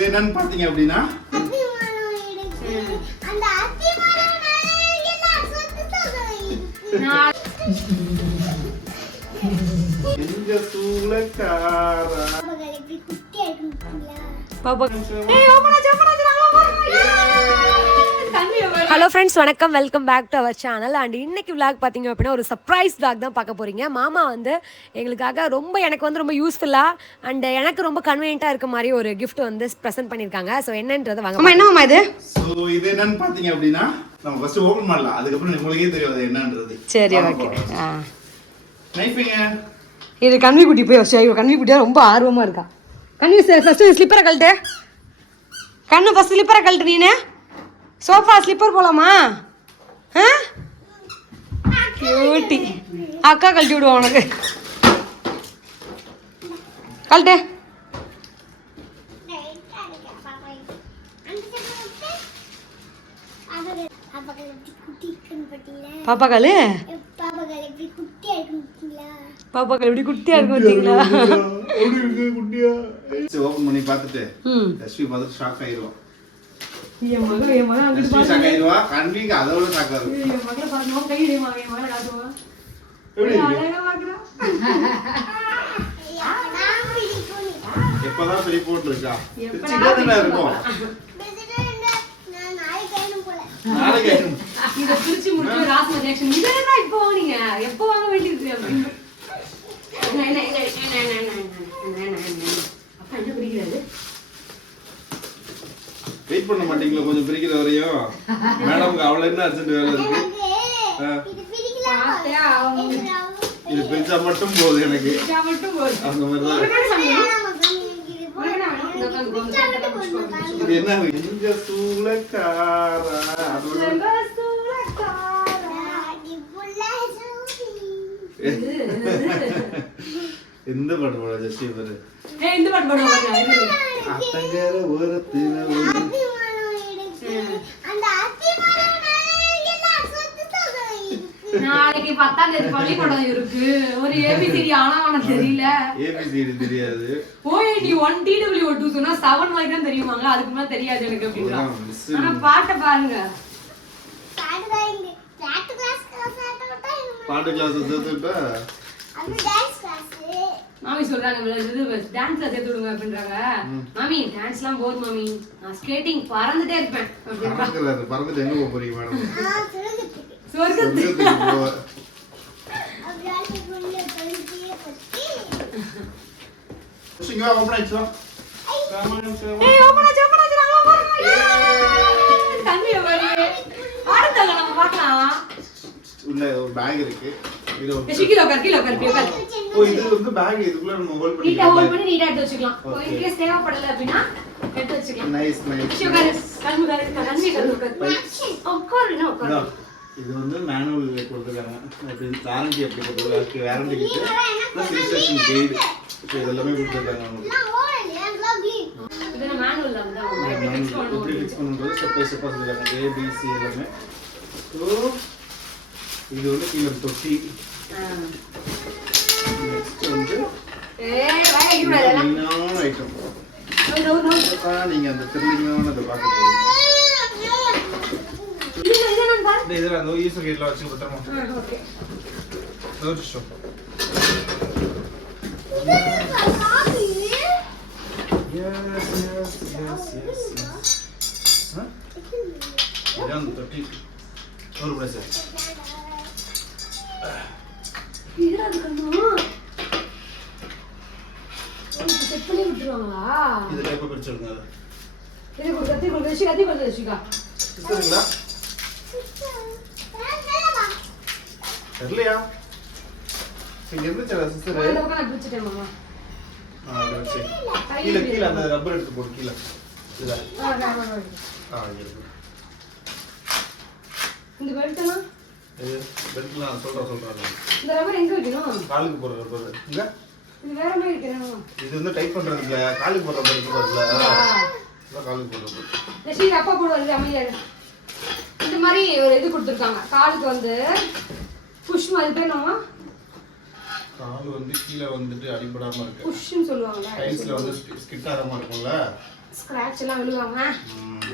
இது என்னன்னு பாத்தீங்க அப்படின்னா எங்க சூளக்காரா பாப்பா ஏய் ஃப்ரெண்ட்ஸ் வணக்கம். Welcome back to our channel and இன்னைக்கு vlog பார்த்தீங்க அப்படின்னா ஒரு சர்ப்ரைஸ் vlog தான் பார்க்க போறீங்க. மாமா வந்து எங்களுக்காக ரொம்ப எனக்கு வந்து ரொம்ப யூஸ்ஃபுல்லாக அண்ட் எனக்கு ரொம்ப கன்வீனியண்ட்டாக இருக்க மாதிரி ஒரு gift வந்து ப்ரெசென்ட் பண்ணியிருக்காங்க. ஸோ என்னன்றதை வாங்க அம்மா என்னம்மா இது? சோ இது என்னன்னு பாத்தீங்க அப்படின்னா நம்ம ஃபர்ஸ்ட் ஓபன் பண்ணலாம். அதுக்கப்புறம் உங்களுக்கே தெரியும் அது என்னன்றது. சரி ஓகே ஆ. நைஃபிங்க இது கன்வி குட்டி போய் வச்சு ஐயோ கன்வி குட்டியா ரொம்ப ஆர்வமா இருக்கா. கன்வி ஃபர்ஸ்ட் ஸ்லிப்பரை கழட்டு. கண்ணு ஃபர்ஸ்ட் ஸ்லிப்பரை கழட்டு நீனு. சோஃபா ஸ்லிப்பர் போகலாமா ஆ? அக்கா கழட்டி விடுவோம் உனக்கு. கழட்டு. பாப்பா காலு பாப்பா கால் எப்படி குட்டியா இருக்கும் பார்த்தீங்களா? சரி ஓபன் பண்ணி பார்த்துட்டு பார்த்துட்டு ஷாக் ஆயிடுவோம் என் அதோட சாக்காது என் மகளை பாருங்க கை இடைமா என் மகளை காட்டுவா அழகா பாக்குறா எப்போ வாங்க என்ன குடிக்கிறாரு பண்ண மாட்டீங்களா கொஞ்சம் பிரிக்கிற வரையும் மேடம் அவள என்ன அர்ஜென்ட் வேலை இருக்கு இது பிரிச்சா மட்டும் போதும் எனக்கு அந்த மாதிரி தான் இது என்ன எங்க சூளக்காரா എന്ത് പാട്ട് പാടാ ജസ്റ്റ് ഇവർ എന്ത് പാട്ട് പാടാ അത്തങ്കര ഓരത്തിന് நாளைக்கு பத்தாம் தேதி பள்ளிக்கூடம் இருக்கு. ஒரு ஏபிசிடி ஆனா அவனுக்கு தெரியல. ஏபிசிடி தெரியாது. ஓஏடி ஒன் டிடபிள்யூ டூ சொன்னா செவன் வரைக்கும் தான் தெரியுமாங்க. அதுக்கு மேல தெரியாது எனக்கு miss. ஆனா பாட்டை பாருங்க. பாட்டு கிளாஸ் சேர்த்துட்டா. மாமி சொல்றாங்க இது டான்ஸ்ல சேர்த்து விடுங்க அப்படின்றாங்க. மாமி டான்ஸ்லாம் போர் மாமி. நான் ஸ்கேட்டிங் பறந்துட்டே இருப்பேன். பறக்கல அது பறந்துட்டு எங்க போறீங்க மேடம் இருக்கு. இது வந்து மேனுவல் கொடுத்துருக்காங்க அப்படின்னு வாரண்டி எப்படி கொடுத்துருக்காங்க. வாரண்டி கிட்ட ப்ளஸ் கொடுத்துருக்காங்க. ஏபிசி எல்லாமே. ஸோ ഇതുകൊണ്ട് പിന്നെ തൊട്ടി ഇതിലാണ് ഈ സുഖയില്ല വെച്ച് പുത്രമോ ഇഷ്ടം Yes, yes, yes, yes, yes. Huh? Done, 30. Over, brother. இது டைப்பா பிரிச்சிருங்க அது இது கொடுத்து கத்தி கொடுத்து வச்சுக்கா கத்தி கொடுத்து சரிங்களா ஆ வச்சு எடுத்து போடு கீழ இதுல இந்த பெல்ட்லாம் இது சொல்றேன் சொல்றேன் இந்த ரப்பர் எங்க வைக்கணும்? காலுக்கு போடுற ரப்பர் இங்க. இது வேற மாதிரி இருக்கணும். இது வந்து டைப் பண்றதுக்கு காலுக்கு போடுற ரப்பர் இருக்கு பாருல. காலுக்கு போடுற ரப்பர் லட்சுமி அப்பா கூட வருது அமைதியா இரு. இந்த மாதிரி ஒரு இது கொடுத்துருக்காங்க. காலுக்கு வந்து புஷ் மாதிரி நம்ம கால் வந்து கீழே வந்துட்டு அடிபடாம இருக்கு. டைல்ஸ்ல வந்து ஸ்கிட் ஆகாம இருக்கும்ல. ஸ்க்ராட்ச் எல்லாம் விழுவாம.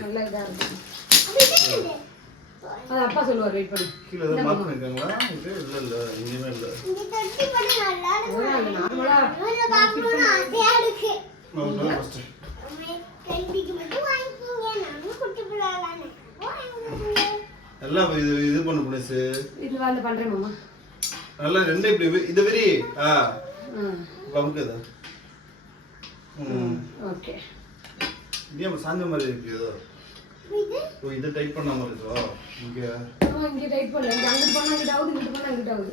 நல்ல இதா இருக்கும் அது அப்பா சொல்லுவார் வெயிட் பண்ணு. கீழே ஏதாவது மார்க் பண்ணிருக்காங்களா? இது இல்லை இல்லை எங்கேயுமே இல்லை. இந்த தொட்டி பண்ண நல்லா இருக்கு நார்மலா இவனை பார்க்கணும்னு ஆசையா இருக்கு. நான் ஃபஸ்ட்டு அம்மே, கண்டிக்கு மட்டும் வாங்கிக்கோங்க. நானும் குட்டி பிள்ளைலானே வாங்கிக்கோங்க. எல்லாம் இது இது பண்ண புனேசு இது வந்து பண்றேன் மாமா. நல்லா ரெண்டு இப்படி இது வெரி ஆ ம் பமுக்குதா ம். ஓகே. இதே சாஞ்ச மாதிரி இருக்கு ஏதோ. இது ஓ இது டைப் பண்ண மாதிரி இருக்கோ? இங்க. இங்கே டைட் பண்ணல இங்கே அங்கிட்டு போனால் அங்கிட்ட ஆகுது இங்கிட்டு போனால் அங்கிட்ட ஆகுது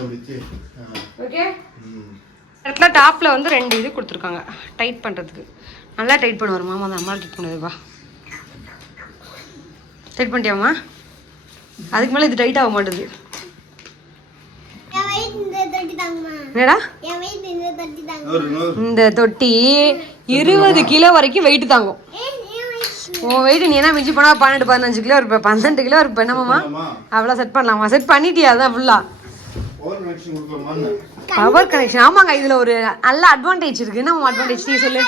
அப்படிச்சு ஓகே இடத்துல டாப்பில் வந்து ரெண்டு இது கொடுத்துருக்காங்க. டைட் பண்ணுறதுக்கு நல்லா டைட் பண்ணுவார் மாமா. தான் அம்மா டைட் பண்ணுதுப்பா டைட் பண்ணிட்டியாம்மா அதுக்கு மேலே இது டைட் ஆக மாட்டேது. என்னடா? இந்த தொட்டி தாங்க. நூறு நூறு இந்த தொட்டி இருபது கிலோ வரைக்கும் வெயிட் தாங்கும். உன் வெயிட் நீ என்ன மிஞ்சி போனால் பன்னெண்டு பதினஞ்சு கிலோ இருப்பேன் பன்னெண்டு கிலோ இருப்ப. என்னமாம்மா அவ்வளோ செட் பண்ணலாமா? செட் பண்ணிட்டியா? அதான் ஃபுல்லாக பவர் கனெக்ஷன் ஆமாங்க இதில் ஒரு நல்ல அட்வான்டேஜ் இருக்கு. என்ன அட்வான்டேஜ் நீ சொல்லு.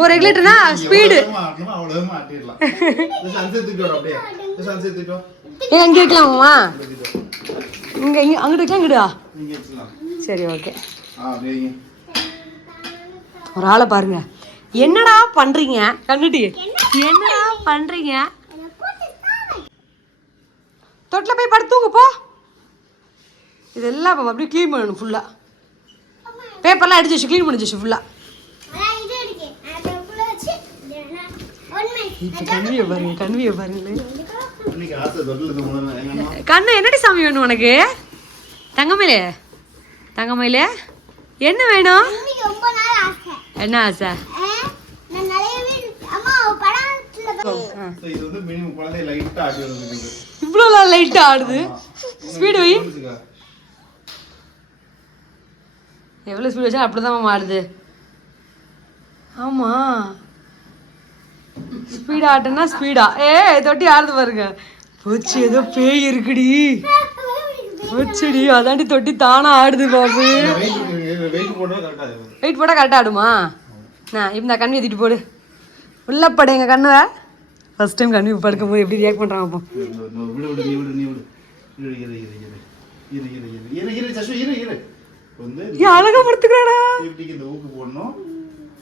ஒரு ரெகுலேட்டர்னா ஸ்பீடு ஏ அங்கே வைக்கலாமா இங்கே இங்கே அங்கிட்டு வைக்கலாம் இங்கிடுவா சரி ஓகே ஒரு ஆளை பாருங்க. என்னடா பண்றீங்க? கண்ணுட்டி. என்னடா பண்றீங்க? தொட்டில் போய் படுத்து தூங்கு போ. இதெல்லாம் இப்போ அப்படியே க்ளீன் பண்ணணும் ஃபுல்லாக பேப்பர்லாம் அடிச்சு வச்சு க்ளீன் பண்ணி வச்சு ஃபுல்லாக இப்போ கண்வியை பாருங்க கண்வியை பாருங்களேன் கண்ணு என்னடி சாமி வேணும் உனக்கு? தங்கமயிலே? தங்கமயிலே? என்ன வேணும் இன்னைக்கு ரொம்ப நாள் ஆசை என்ன ஆசை? லைட்டா இவ்வளோ லைட்டாக ஆடுது. ஸ்பீடு வை. எவ்வளோ ஸ்பீடு வச்சா அப்படி தான் ஆடுது ஆமாம் ஸ்பீட் ஆட்டுனா ஸ்பீடா ஏ தொட்டி ஆடுது பாருங்க. போச்சு ஏதோ பேய் இருக்குடி. போச்சுடி அதாண்டி தொட்டி தானா ஆடுது பாபு. வெயிட் போட்டால் கரெக்டாக ஆடுமா? நான் இந்த கண்ணு ஏற்றிட்டு போடு. உள்ளப்பட எங்கள் கண்ணுவை ஃபர்ஸ்ட் டைம் கண்ணு படுக்கும் போது எப்படி ரியாக்ட் பண்ணுறாங்க அப்போ? அழகா படுத்துக்கிறாடா. இந்த ஊக்கு போடணும்.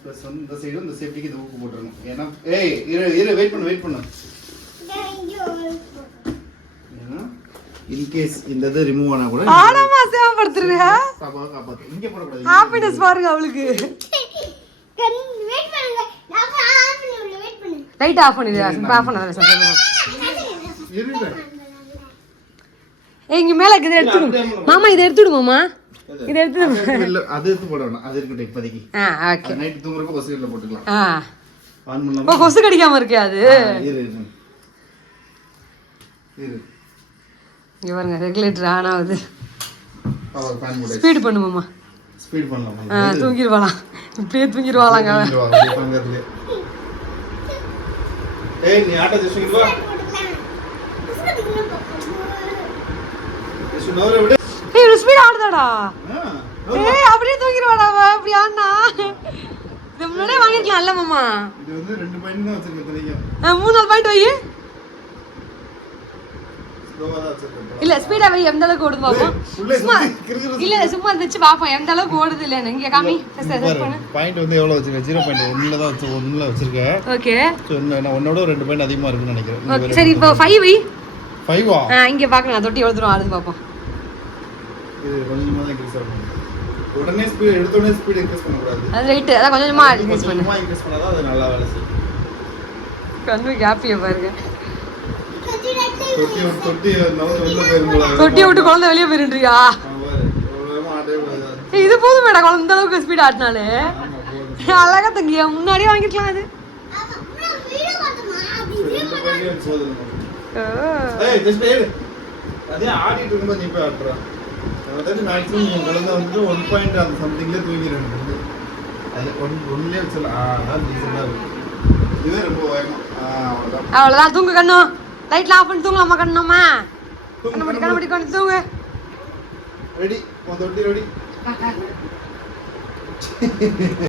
ப்ளஸ் இந்த சைடும் இந்த சேஃப்டிக்கு இந்த ஊக்கு போட்டுருணும் ஏன்னா ஏய் இரு இரு வெயிட் பண்ணு வெயிட் பண்ணு. இன்கேஸ் இந்த இது ரிமூவ் ஆனா கூட காப்பாத்து. இங்க போடக்கூடாது ஹாப்பினஸ் பாருங்க அவளுக்கு. வெயிட் பண்ணுங்க. நான் ஆன் பண்ணி விடு வெயிட் பண்ணு. லைட் ஆஃப் பண்ணிடுறா ஆஃப் பண்ணாத சார் இரு ஏய் இங்க மேல இதை எடுத்துடு. மாமா இதை எடுத்துடு மாமா. இதை. எடுத்துடு இல்ல அது எடுத்து போட வேணாம். அது இருக்கட்டும் இப்போதைக்கு. ஆ ஓகே நைட் தூங்குறப்ப பஸ் கீழே போட்டுக்கலாம். ஆ. ஆன் இப்போ பண்ணலாமா கொசு கடிக்காம இருக்கே அது? இரு. இரு. இங்கே பாருங்க ரெகுலேட்டர் ஆன் ஆகுது. ஸ்பீடு பண்ணுமாம்மா ஸ்பீடு பண்ணலாம்? ஆ தூங்கிடுவாளாம் இப்படியே தூங்கிடுவாளாங்க அவன். ஏய் நீ ஆட்டோ ஜெசிங்க வா. ஆடுதாடா. ஏய் அப்படியே தூங்கிடுவாடா அவன் அப்படி ஆடுனா. முன்னாடியே வாங்கிருக்கலாம் அல்ல மாமா. இது மூணு நாலு பாயிண்ட் வை இல்ல ஸ்பீடா வை எந்த அளவுக்கு ஓடுது பாப்போம்? சும்மா இல்ல சும்மா வச்சு பாப்போம் எந்த அளவுக்கு ஓடுது இல்ல இங்க காமி. பண்ணு. பாயிண்ட் வந்து எவ்வளோ வச்சிருக்கேன் ஜீரோ பாயிண்ட் ஒன்றில் தான் வச்சு ஒன்றில் வச்சிருக்கேன். ஓகே. ஸோ நான் உன்னோட ரெண்டு பாயிண்ட் அதிகமாக இருக்குன்னு நினைக்கிறேன். சரி இப்போ ஃபைவ் வை. ஃபைவா ஆ இங்க பார்க்கலாம் தொட்டி எவ்வளவு தூரம் ஆடுது பாப்போம். இது கொஞ்சமாக தான் இன்க்ரீஸ் ஆகும். உடனே ஸ்பீட் எடுத்த உடனே ஸ்பீட் இன்க்ரீஸ் பண்ணக்கூடாது. அது ரைட்டு அதான் கொஞ்சம் கொஞ்சமா கொஞ்சம் இன்க்ரீஸ் பண்ணு. கொஞ்சமாக இன்க்ரீஸ் பண்ணால் தான் அது நல்லா வேலை செய்யும். கண்ணு ஹாப்பியா பாருங்க. தொட்டி விட்டு குழந்தை வெளியே போயிருன்றியா? இது போதும் மேடம் குழந்த அளவுக்கு ஸ்பீட் ஆட்டினாலே. அழகா தங்கியா? முன்னாடியே வாங்கிக்கலாம் அது. அவ்வளவுதான். தூங்க கண்ணும் லைட்லாம் ஆஃப் பண்ணி தூங்கலாமா கண்ணம்மா? கண்ணமடி கண்ணமடி கொண்டு தூங்கு. Ready ready